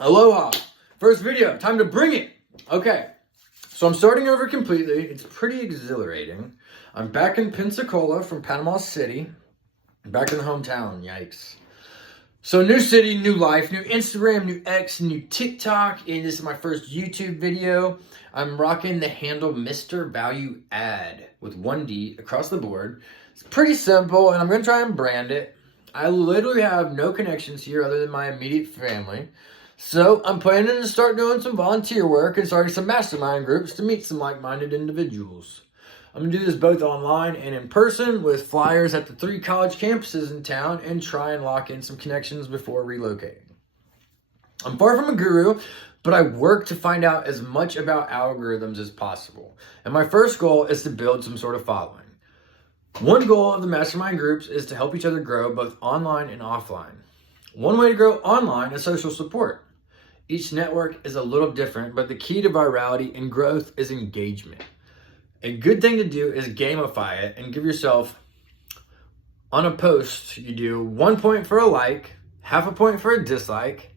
Aloha. First video, time to bring it. Okay, so I'm starting over completely. It's pretty exhilarating. I'm back in Pensacola from Panama City. Back in the hometown, yikes. So new city, new life, new Instagram, new X, new TikTok, and this is my first YouTube video. I'm rocking the handle Mr. Value Add with 1D across the board. It's pretty simple, and I'm going to try and brand it. I literally have no connections here other than my immediate family. So I'm planning to start doing some volunteer work and starting some mastermind groups to meet some like-minded individuals. I'm going to do this both online and in person with flyers at the 3 college campuses in town and try and lock in some connections before relocating. I'm far from a guru, but I work to find out as much about algorithms as possible. And my first goal is to build some sort of following. One goal of the mastermind groups is to help each other grow both online and offline. One way to grow online is social support. Each network is a little different, but the key to virality and growth is engagement. A good thing to do is gamify it and give yourself, on a post, you do 1 point for a like, half a point for a dislike,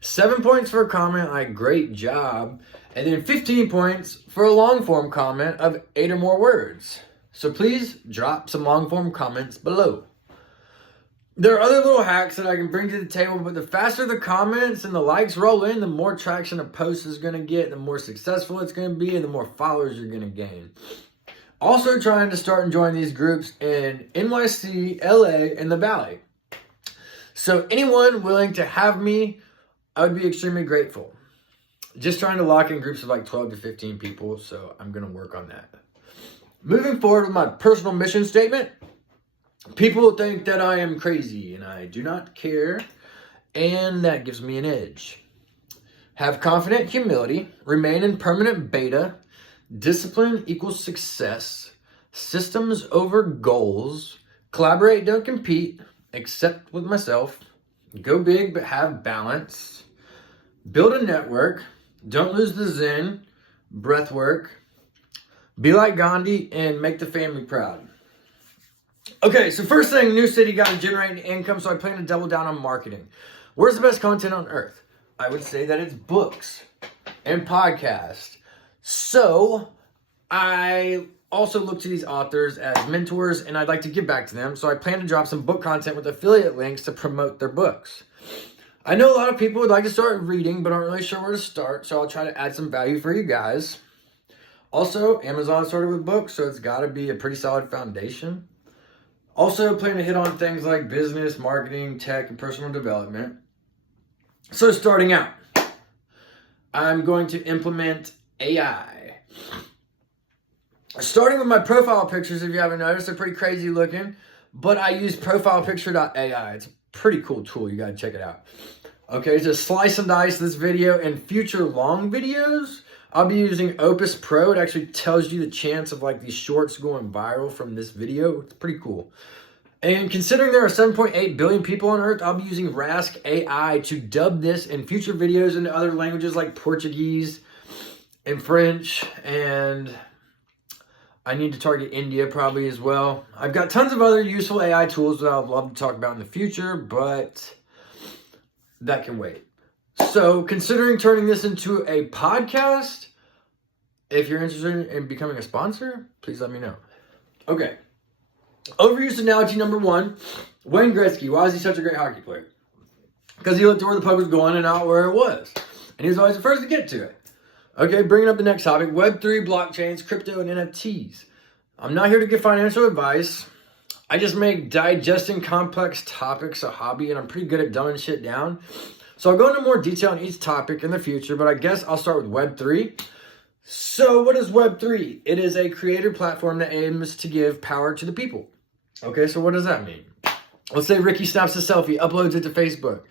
7 points for a comment like great job, and then 15 points for a long form comment of 8 or more words. So please drop some long form comments below. There are other little hacks that I can bring to the table, but the faster the comments and the likes roll in, the more traction a post is going to get, the more successful it's going to be, and the more followers you're going to gain. Also trying to start and join these groups in NYC, LA, and the Valley. So anyone willing to have me, I would be extremely grateful. Just trying to lock in groups of like 12 to 15 people, so I'm going to work on that. Moving forward with my personal mission statement. People think that I am crazy, and I do not care, and that gives me an edge. Have confident humility, remain in permanent beta, discipline equals success, systems over goals, collaborate, don't compete, accept with myself, go big but have balance, build a network, don't lose the zen, breath work, be like Gandhi, and make the family proud. Okay, so first thing, new city, got to generate an income, so I plan to double down on marketing. Where's the best content on earth? I would say that it's books and podcasts. So I also look to these authors as mentors, and I'd like to give back to them. So I plan to drop some book content with affiliate links to promote their books. I know a lot of people would like to start reading, but aren't really sure where to start, so I'll try to add some value for you guys. Also, Amazon started with books, so it's got to be a pretty solid foundation. Also, plan to hit on things like business, marketing, tech, and personal development. So starting out, I'm going to implement AI. Starting with my profile pictures, if you haven't noticed, they're pretty crazy looking, but I use profilepicture.ai. It's a pretty cool tool. You got to check it out. Okay, so slice and dice this video. In future long videos, I'll be using Opus Pro. It actually tells you the chance of like these shorts going viral from this video. It's pretty cool. And considering there are 7.8 billion people on Earth, I'll be using Rask AI to dub this in future videos into other languages like Portuguese and French. And I need to target India probably as well. I've got tons of other useful AI tools that I'd love to talk about in the future, but that can wait. So considering turning this into a podcast, if you're interested in becoming a sponsor, please let me know. Okay. Overused analogy number 1. Wayne Gretzky. Why is he such a great hockey player? Because he looked to where the puck was going and not where it was. And he was always the first to get to it. Okay, bringing up the next topic. Web3, blockchains, crypto, and NFTs. I'm not here to give financial advice. I just make digesting complex topics a hobby, and I'm pretty good at dumbing shit down. So I'll go into more detail on each topic in the future, but I guess I'll start with Web3. So what is Web3? It is a creator platform that aims to give power to the people. Okay, so what does that mean? Let's say Ricky snaps a selfie, uploads it to Facebook.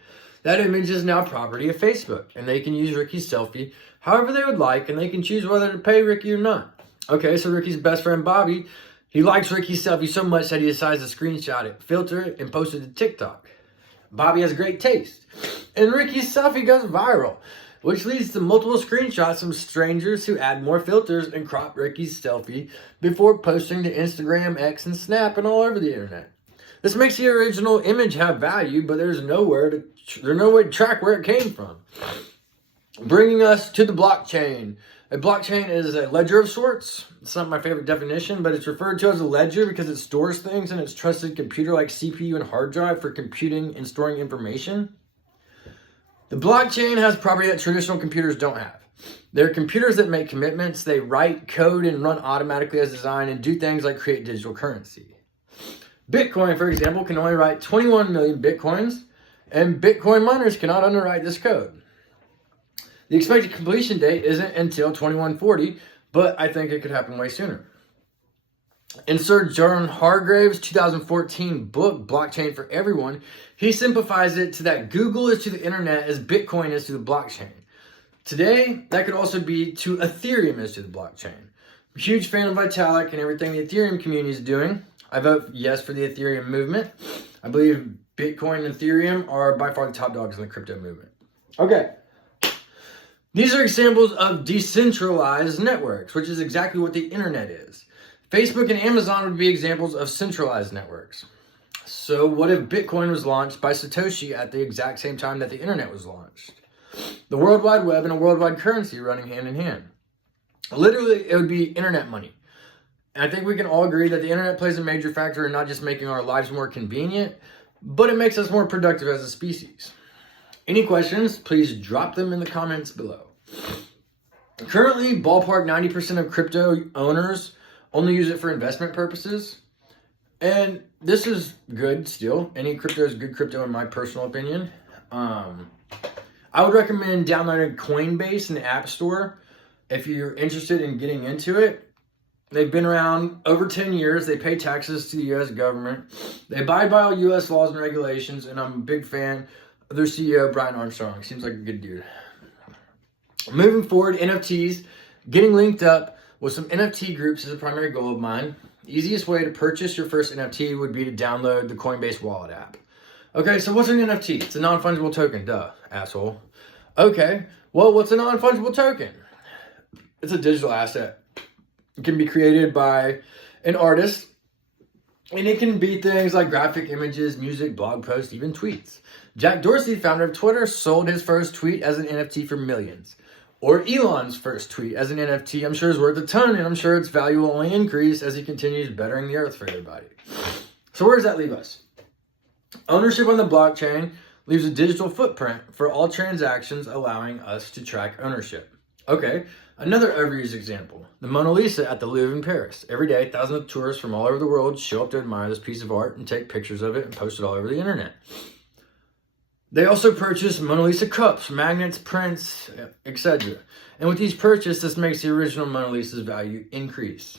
That image is now property of Facebook, and they can use Ricky's selfie however they would like, and they can choose whether to pay Ricky or not. Okay, so Ricky's best friend Bobby, he likes Ricky's selfie so much that he decides to screenshot it, filter it, and post it to TikTok. Bobby has great taste. And Ricky's selfie goes viral, which leads to multiple screenshots from strangers who add more filters and crop Ricky's selfie before posting to Instagram, X, and Snap and all over the internet. This makes the original image have value, but there's no way to track where it came from. Bringing us to the blockchain. A blockchain is a ledger of sorts. It's not my favorite definition, but it's referred to as a ledger because it stores things in its trusted computer like CPU and hard drive for computing and storing information. The blockchain has property that traditional computers don't have. They're computers that make commitments. They write code and run automatically as designed and do things like create digital currency. Bitcoin, for example, can only write 21 million Bitcoins, and Bitcoin miners cannot underwrite this code. The expected completion date isn't until 2140, but I think it could happen way sooner. In Sir John Hargrave's 2014 book, Blockchain for Everyone, he simplifies it to that Google is to the internet as Bitcoin is to the blockchain. Today, that could also be to Ethereum is to the blockchain. I'm a huge fan of Vitalik and everything the Ethereum community is doing. I vote yes for the Ethereum movement. I believe Bitcoin and Ethereum are by far the top dogs in the crypto movement. Okay. These are examples of decentralized networks, which is exactly what the internet is. Facebook and Amazon would be examples of centralized networks. So what if Bitcoin was launched by Satoshi at the exact same time that the internet was launched? The World Wide Web and a worldwide currency running hand in hand. Literally, it would be internet money. And I think we can all agree that the internet plays a major factor in not just making our lives more convenient, but it makes us more productive as a species. Any questions, please drop them in the comments below. Currently, ballpark 90% of crypto owners only use it for investment purposes. And this is good still. Any crypto is good crypto in my personal opinion. I would recommend downloading Coinbase in the App Store if you're interested in getting into it. They've been around over 10 years. They pay taxes to the U.S. government. They abide by all U.S. laws and regulations, and I'm a big fan of their CEO, Brian Armstrong. Seems like a good dude. Moving forward, NFTs, getting linked up with some NFT groups is a primary goal of mine. The easiest way to purchase your first NFT would be to download the Coinbase Wallet app. Okay, so what's an NFT? It's a non-fungible token. Duh, asshole. Okay, well, what's a non-fungible token? It's a digital asset. It can be created by an artist, and it can be things like graphic images, music, blog posts, even tweets. Jack Dorsey, founder of Twitter, sold his first tweet as an NFT for millions. Or Elon's first tweet as an NFT, I'm sure is worth a ton, and I'm sure its value will only increase as he continues bettering the earth for everybody. So where does that leave us? Ownership on the blockchain leaves a digital footprint for all transactions, allowing us to track ownership. Okay, another overused example, the Mona Lisa at the Louvre in Paris. Every day, thousands of tourists from all over the world show up to admire this piece of art and take pictures of it and post it all over the internet. They also purchase Mona Lisa cups, magnets, prints, etc. And with these purchases, this makes the original Mona Lisa's value increase.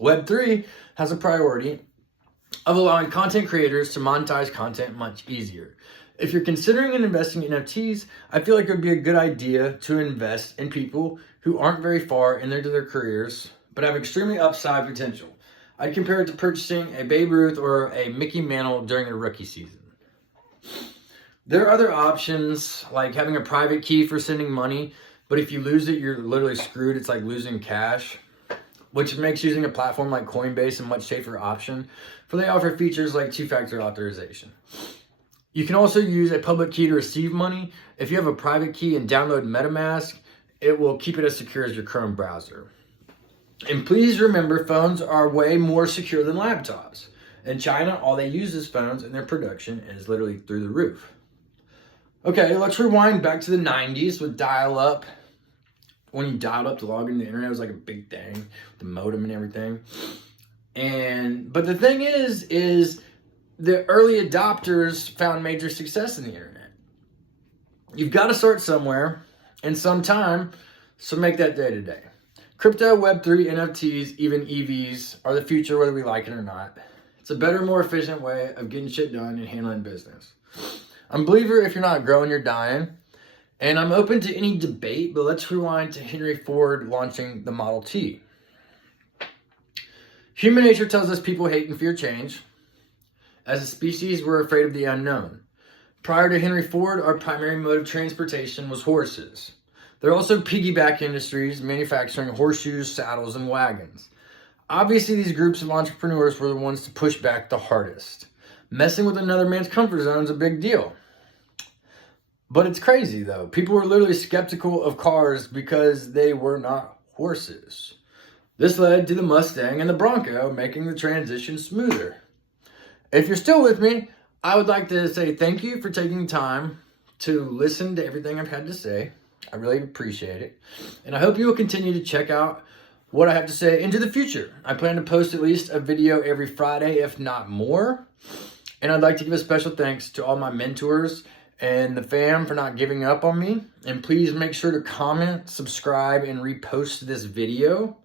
Web3 has a priority of allowing content creators to monetize content much easier. If you're considering and investing in NFTs, I feel like it would be a good idea to invest in people who aren't very far in their careers, but have extremely upside potential. I'd compare it to purchasing a Babe Ruth or a Mickey Mantle during a rookie season. There are other options, like having a private key for sending money, but if you lose it, you're literally screwed. It's like losing cash, which makes using a platform like Coinbase a much safer option, for they offer features like two-factor authorization. You can also use a public key to receive money. If you have a private key and download MetaMask, it will keep it as secure as your Chrome browser. And please remember, phones are way more secure than laptops. In China, all they use is phones, and their production is literally through the roof. Okay, let's rewind back to the 90s with dial-up. When you dialed up to log into the internet, it was like a big thing, with the modem and everything. But the thing is the early adopters found major success in the internet. You've got to start somewhere and sometime, so make that day to day. Crypto, Web3, NFTs, even EVs are the future whether we like it or not. It's a better, more efficient way of getting shit done and handling business. I'm a believer if you're not growing, you're dying. And I'm open to any debate, but let's rewind to Henry Ford launching the Model T. Human nature tells us people hate and fear change. As a species, we're afraid of the unknown. Prior to Henry Ford, our primary mode of transportation was horses. There are also piggyback industries manufacturing horseshoes, saddles, and wagons. Obviously, these groups of entrepreneurs were the ones to push back the hardest. messing with another man's comfort zone is a big deal. But it's crazy though. People were literally skeptical of cars because they were not horses. This led to the Mustang and the Bronco making the transition smoother. If you're still with me, I would like to say thank you for taking time to listen to everything I've had to say. I really appreciate it. And I hope you will continue to check out what I have to say into the future. I plan to post at least a video every Friday, if not more. And I'd like to give a special thanks to all my mentors and the fam for not giving up on me. And please make sure to comment, subscribe, and repost this video.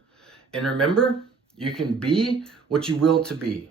And remember, you can be what you will to be.